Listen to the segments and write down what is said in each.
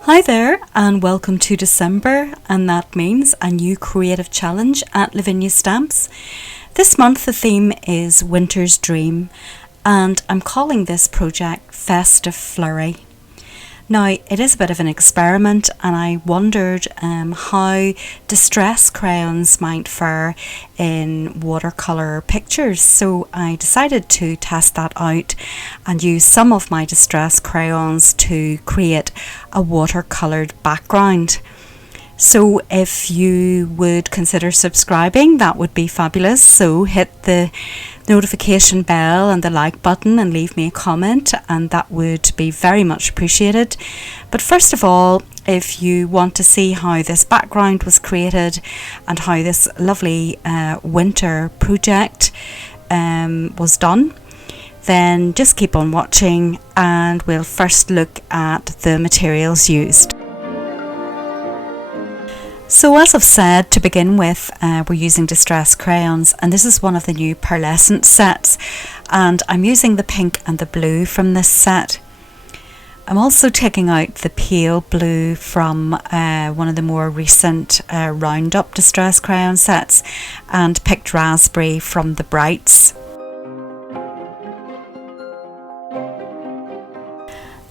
Hi there and welcome to December, and that means a new creative challenge at Lavinia Stamps. This month the theme is Winter's Dream, and I'm calling this project Festive Flurry. Now it is a bit of an experiment, and I wondered how distress crayons might fare in watercolour pictures, so I decided to test that out and use some of my distress crayons to create a watercoloured background. So if you would consider subscribing, that would be fabulous. So hit the notification bell and the like button and leave me a comment, and that would be very much appreciated. But first of all, if you want to see how this background was created and how this lovely winter project was done, then just keep on watching and we'll first look at the materials used. So as I've said, to begin with, we're using distress crayons, and this is one of the new pearlescent sets, and I'm using the pink and the blue from this set. I'm also taking out the pale blue from one of the more recent Roundup distress crayon sets, and picked raspberry from the brights.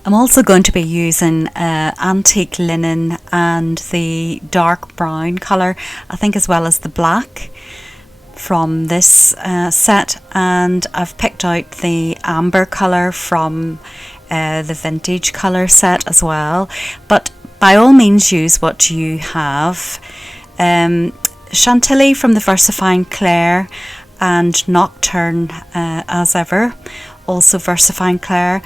I'm also going to be using antique linen and the dark brown colour, I think, as well as the black from this set, and I've picked out the amber colour from the vintage colour set as well. But by all means use what you have. Chantilly from the Versifying Clair and Nocturne as ever, also Versifying Clair.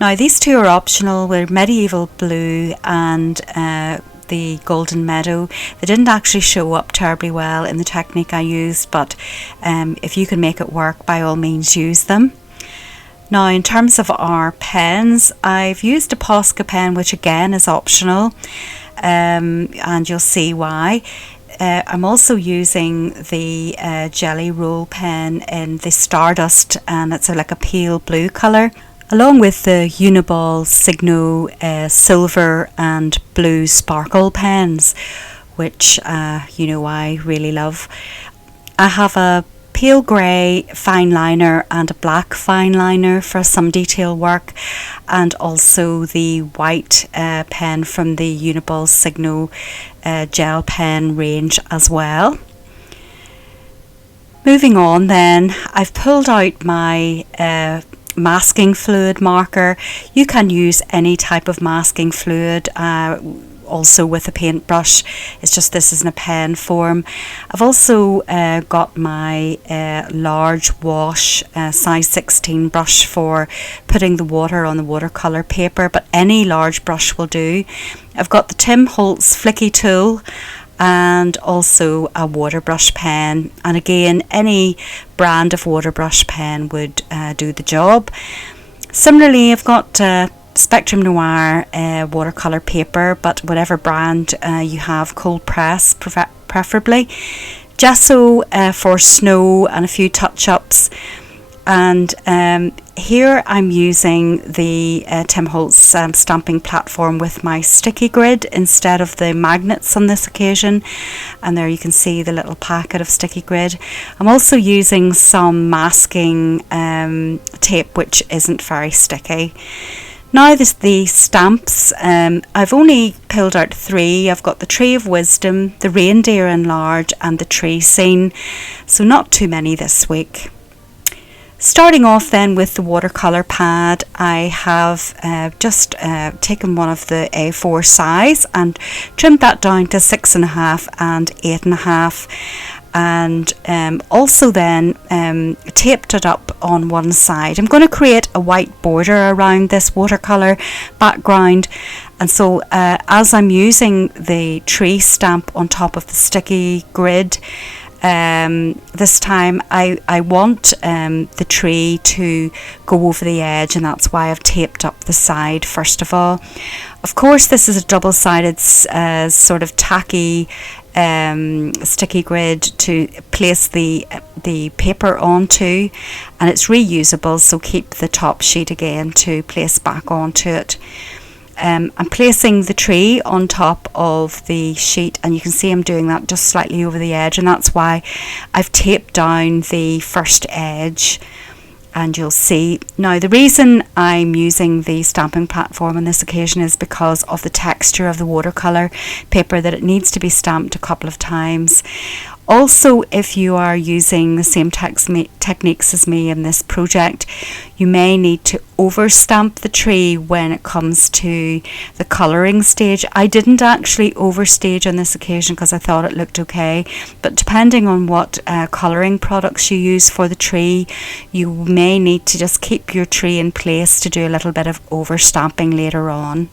Now these two are optional. We're Medieval Blue and the Golden Meadow. They didn't actually show up terribly well in the technique I used, but if you can make it work, by all means use them. Now in terms of our pens, I've used a Posco pen, which again is optional, and you'll see why. I'm also using the Jelly Roll pen in the Stardust, and it's like a pale blue colour, along with the Uniball Signo silver and blue sparkle pens, which you know I really love. I have a pale grey fine liner and a black fine liner for some detail work, and also the white pen from the Uniball Signo gel pen range as well. Moving on then, I've pulled out my masking fluid marker. You can use any type of masking fluid, also with a paintbrush. It's just this is in a pen form. I've also got my large wash size 16 brush for putting the water on the watercolour paper, but any large brush will do. I've got the Tim Holtz Flicky tool and also a water brush pen, and again any brand of water brush pen would do the job. Similarly, I've got Spectrum Noir watercolour paper, but whatever brand you have, cold press preferably. Gesso for snow and a few touch-ups, and here I'm using the Tim Holtz stamping platform with my sticky grid instead of the magnets on this occasion, and there you can see the little packet of sticky grid. I'm also using some masking tape, which isn't very sticky. Now the stamps, I've only pulled out 3. I've got the Tree of Wisdom, the Reindeer in large, and the Tree Scene, so not too many this week. Starting off then with the watercolour pad, I have just taken one of the A4 size and trimmed that down to 6.5 and 8.5, and also then taped it up on one side. I'm going to create a white border around this watercolour background, and so as I'm using the tree stamp on top of the sticky grid, This time I want the tree to go over the edge, and that's why I've taped up the side first of all. Of course, this is a double-sided sort of tacky sticky grid to place the paper onto, and it's reusable, so keep the top sheet again to place back onto it. I'm placing the tree on top of the sheet, and you can see I'm doing that just slightly over the edge, and that's why I've taped down the first edge. And you'll see now the reason I'm using the stamping platform on this occasion is because of the texture of the watercolour paper, that it needs to be stamped a couple of times. Also, if you are using the same techniques as me in this project, you may need to overstamp the tree when it comes to the colouring stage. I didn't actually overstage on this occasion because I thought it looked okay, but depending on what colouring products you use for the tree, you may need to just keep your tree in place to do a little bit of overstamping later on.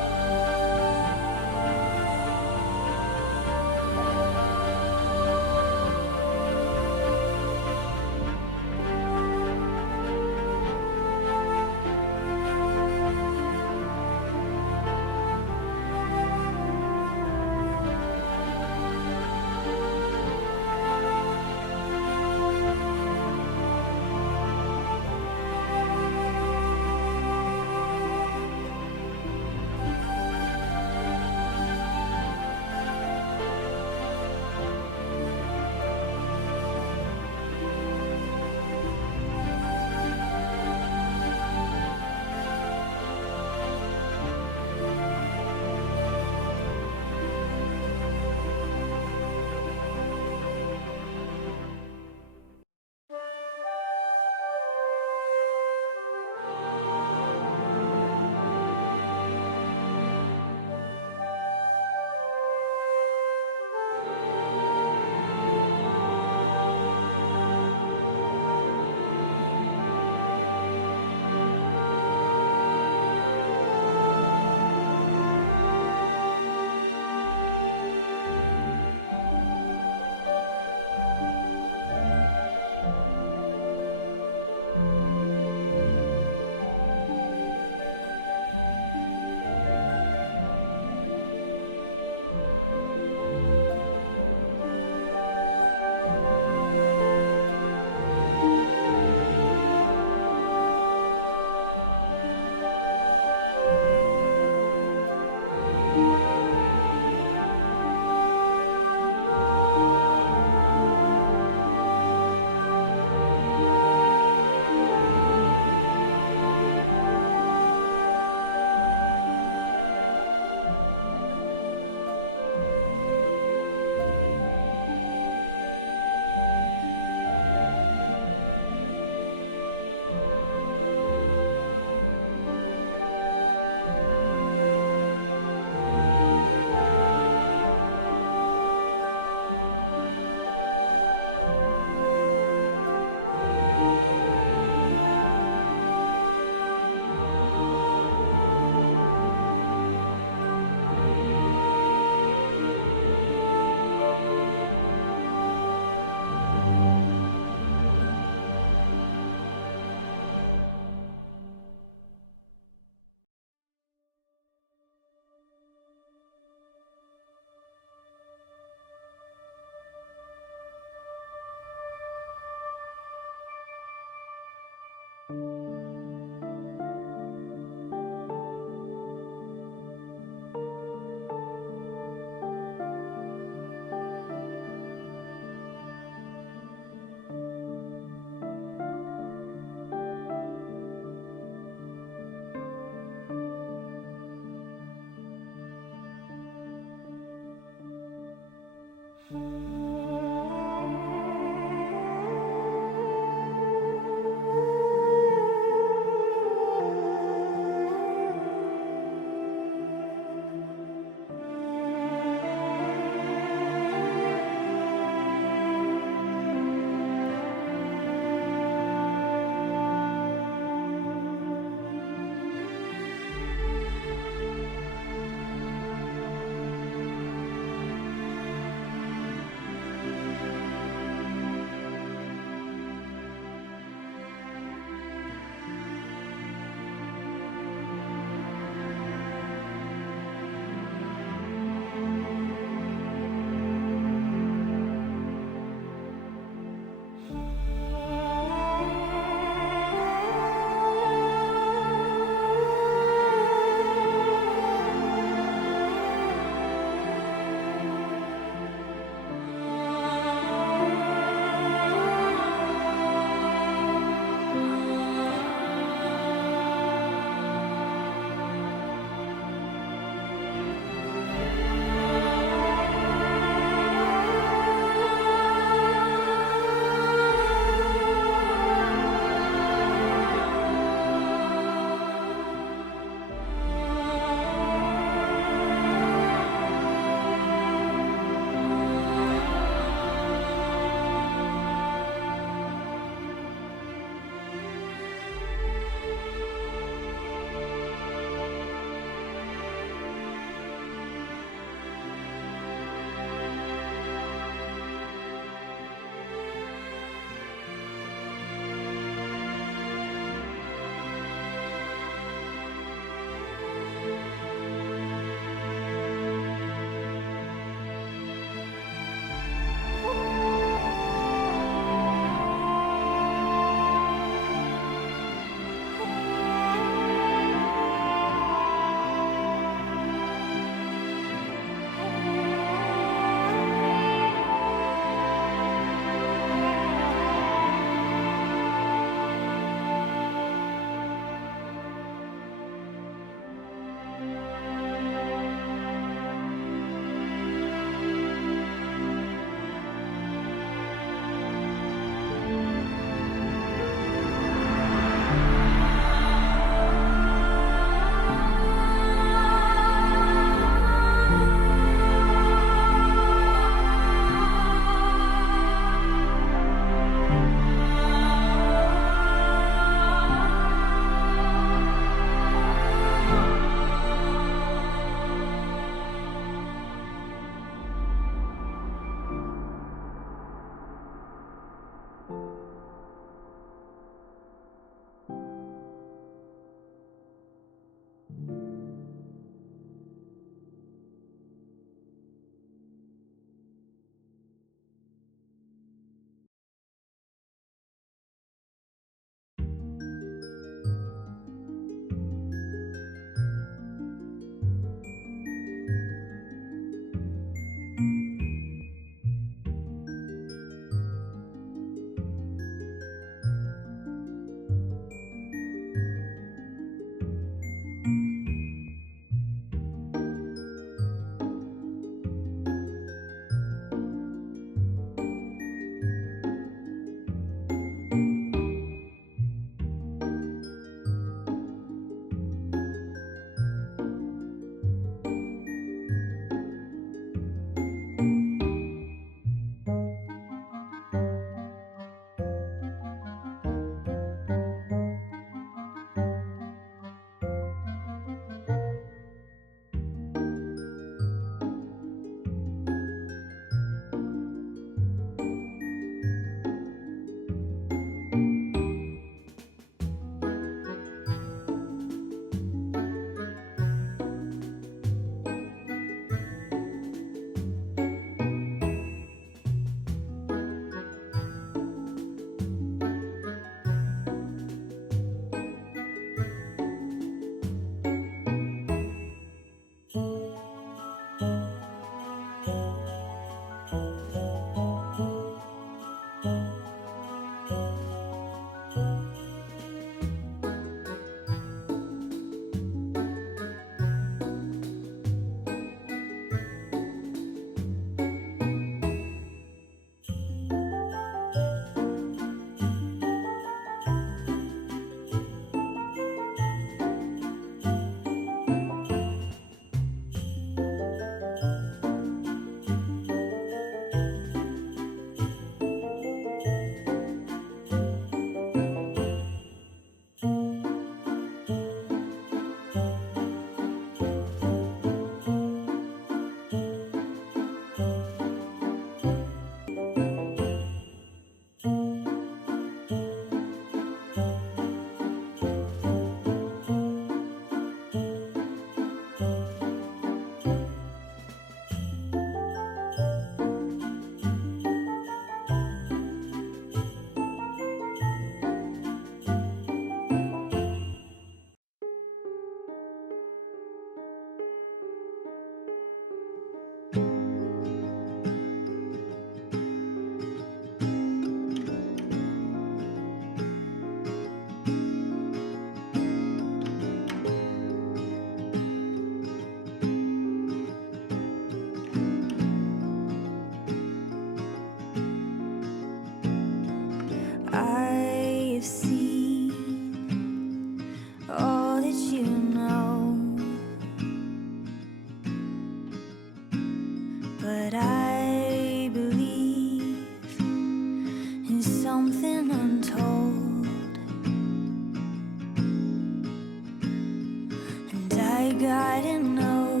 gotta know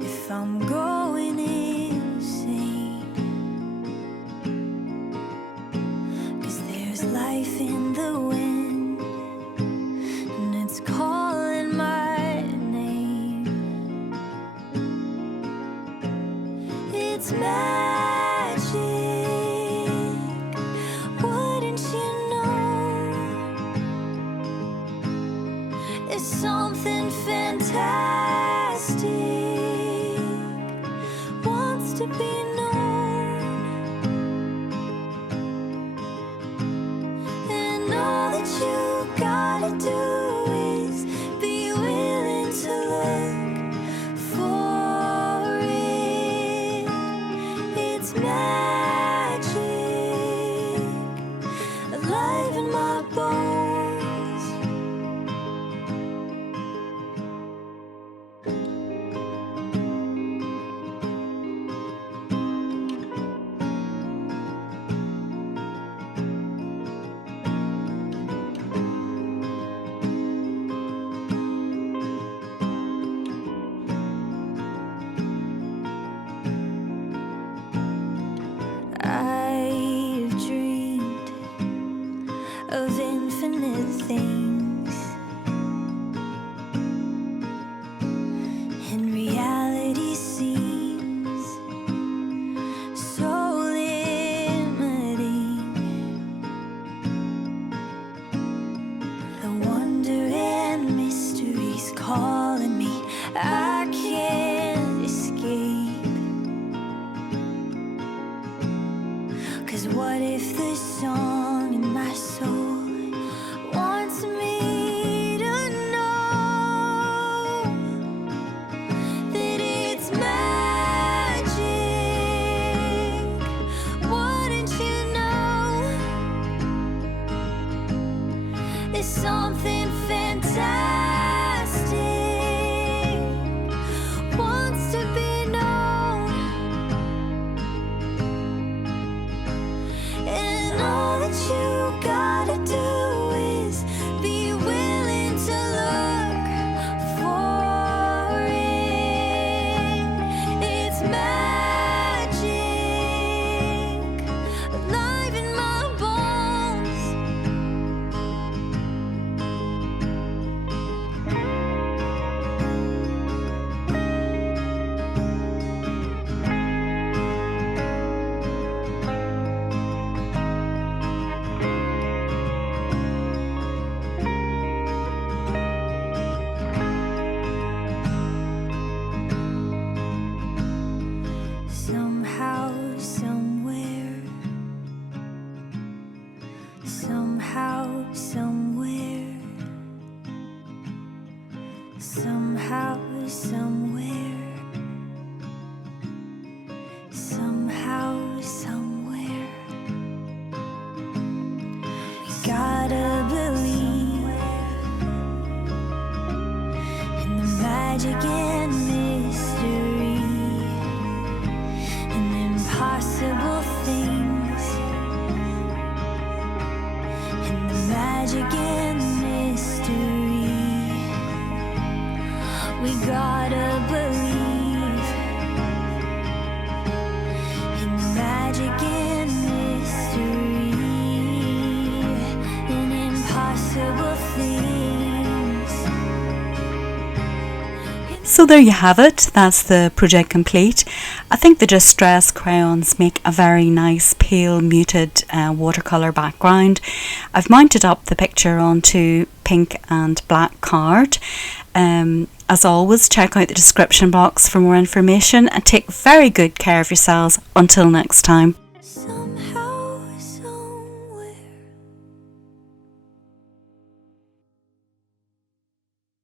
if I'm going insane, 'cause there's life in the wind and it's calling my name. It's magic, wouldn't you know? It's something fantastic, wants to be known. And all that you gotta do is be willing to look for it. It's magic, alive in my bones. I've dreamed of infinite things, and reality seems so limiting. The wonder and mystery's calling me, I can't escape. 'Cause what if the song in my soul wants me to know that it's magic? Wouldn't you know? There's something fantastic, wants to be known. And all that you gotta do is be willing to look for it. It's magic, alive in my bones. Somehow, somewhere, somehow, somewhere, somehow, somewhere, somehow, somewhere, we gotta believe in the magic and mystery and impossible things, and the magic and mystery. We gotta believe in the magic and mystery and impossible things. So there you have it, that's the project complete. I think the distress crayons make a very nice pale muted watercolour background. I've mounted up the picture onto pink and black card. As always, check out the description box for more information and take very good care of yourselves. Until next time.